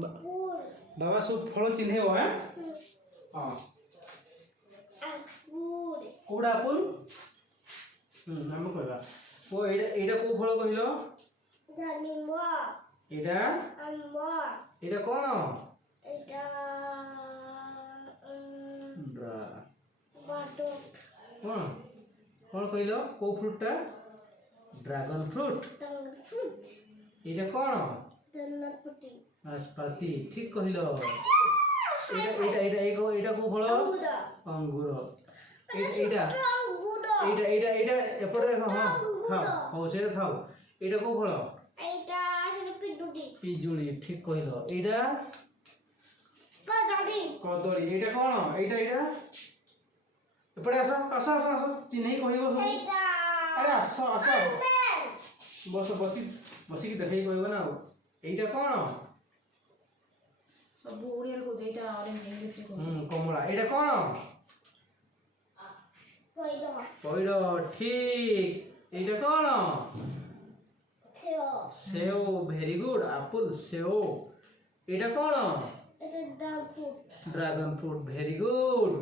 बाबा सब फल चिन्हे हो हैं हाँ कोड़ा आपुल हम कहला को एडा को फल कहिलो दानिम्ब एडा आंब एडा कोन एटा ब्रा बाटो कोन कोन कहिलो को फ्रूटटा ड्रैगन फ्रूट एडा कोन नाशपाती ठीक कहिलो एडा को फल अंगूर एडा एपटे देखो हां थाओ हो से थाओ एडा को फल पिजुली ठीक कहिलो एडा कदली एडा कोन एडा एपटे आसो चिन्ह कहिबो सब अरे आसो बसी की देखै कहबो ना एडा कोन सब ओडिया को जेटा ऑरेंज इंग्लिश को कमला एडा कोन पइडो ठीक एडा कोन सेव वेरी गुड एप्पल सेव एडा कोन dragon fruit very good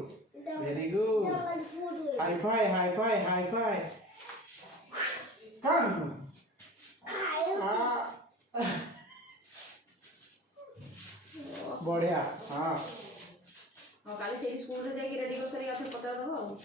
hi fi कम बढ़िया हाँ काली से स्कूल रे जाके रेडी कर सरी आ फिर पता दबो